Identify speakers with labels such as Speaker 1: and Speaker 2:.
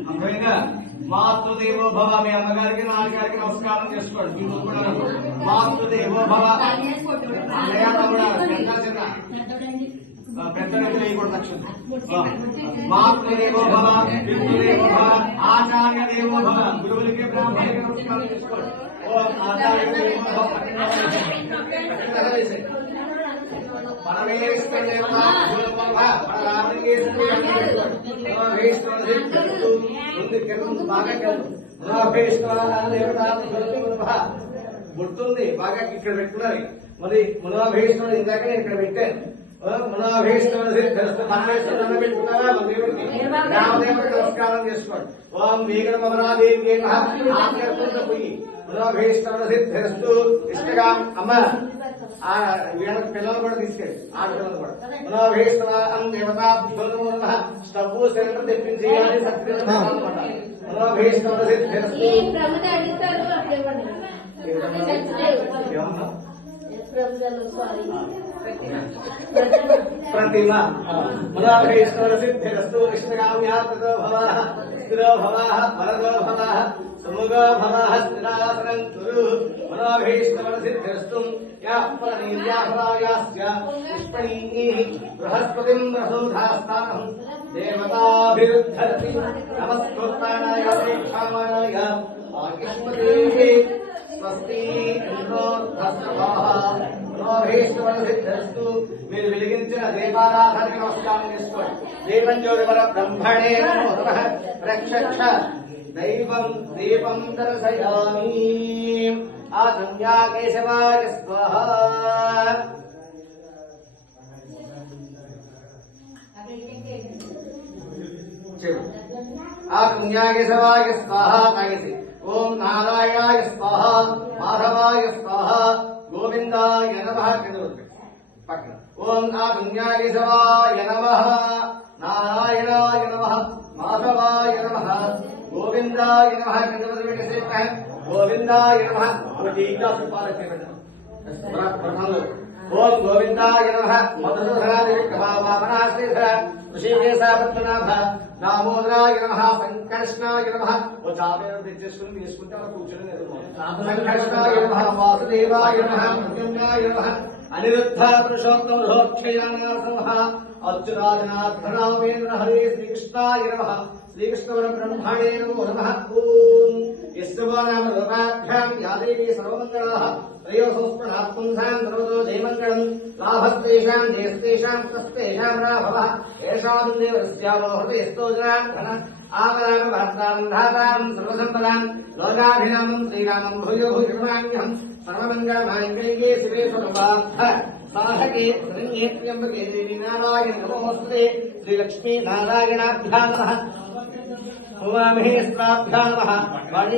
Speaker 1: అర్థమైందా మాతృదేవో భవ మీ అమ్మగారికి నాన్నగారికి నమస్కారం చేసుకోండి. మీ ముందు కూడా. మాతృదేవో భవ. మాతృదేవో భవ పితృదేవో భవ ఆచార్య దేవో భవ. గురువులకి బ్రాహ్మణులకి నమస్కారం చేసుకోండి. ఓం ఆచార్య దేవో భవ. గుర్తుంది బాగా ఇక్కడ పెట్టుకున్నారు మరి మునాభేశ్వరుడు ఇందాక నేను ఇక్కడ పెట్టాను మునాభేశ్వరుడు నమస్కారం చేసుకోండి ఓం వీగర మమరాదేవి పోయి మునాభేశ్వరుడు సిద్ధిస్తూ ఇష్టగా అమ్మ ఆ వీళ్ళ పిల్లలు కూడా తీసుకెళ్ళి ఆడపిల్లలు కూడా. మనోభీష్టం దేవతాభ్యోగ స్టవ్ సిలిండర్ తెప్పించి అనమాట
Speaker 2: సారీ
Speaker 1: ప్రతిమ. సిద్ధిరస్తు స్థిరో భవ వరదో భవ సముగో భవ స్థిరాసనం కురు మనోభీష్టం సిద్ధిరస్తు యా ప్రణీయాసరాయాస్య పుష్పణీ బృహస్పతిం ప్రసూధాస్థానం దేవతాభిరుద్ధరతి నమస్కృతానాయ శ్రీక్షామాయ వాకిష్మదే స్వస్తి సిద్ధస్తు మీరు వెలిగించిన దీపారాధనకి నమస్కారం చేసుకోండి దీపం జ్యోతి వర బ్రహ్మణే నమో నమః ప్రక్షక్ష దైవం దీపం దర్శయామి ఆ సంధ్యా కేశవాయ స్వాహ. చెప్పు. ఆ పుణ్యాకేశవాయ స్వాహ తాగేసి ఓం నారాయణాయ స్వాహ మాధవాయ స్వాహ గోవిందాయ నమ పక్కన. ఓం ఆ పుణ్యాకేశవాయ నమ నారాయణాయ నమ. గోవిందాయ నమః కింద వదిలిపెట్టేసి పక్కన. గోవిందాయ నమః ఒకటి ఇంకా సుపాలకి పెట్టండి. బ్రహ్మలు. ఓం గోవిందాయ నమః. మధుసూదనాది విగ్రహావామనాశ్రీధర ఋషికేశాపద్మనాభ దామోదరాయ నమః. సంకర్షణాయ నమః. ఓ చాపేరు తెచ్చేసుకుని తీసుకుంటే అలా కూర్చొని నిద్రపోవాలి. సంకర్షణాయ నమ. వాసుదేవాయ నమః. ప్రద్యుమ్నాయ నమః. అనిరుద్ధ పురుషోత్తమ రోక్షయానా సంహ సోక్షయానాసంహ అచ్యురాజనాథరామేంద్ర హరే శ్రీకృష్ణాయ నమః. శ్రీకృష్ణ బ్రహ్మణే నమో నమ ఓం యస్వానామ రూపాభ్యాం యాదేవి సర్వమంగళాః. త్రయో సంస్పృహాత్మంధాం సర్వతో జయమంగళం. లాభస్తేషాం జయస్తేషాం తస్తేషాం రాభవః ఏషాం దేవస్యావో హృదయస్తోజనాం ధన ఆవరాగ భర్తాం ధాతాం సర్వసంపదాం. లోకాభిరామం శ్రీరామం భూయో భూషమామ్యహం సర్వమంగళమాంగళ్యే శివే స్వరూపార్థ. సాధకే శరణ్యే త్ర్యంబకే దేవి నారాయణ నమోస్తుతే శ్రీలక్ష్మీ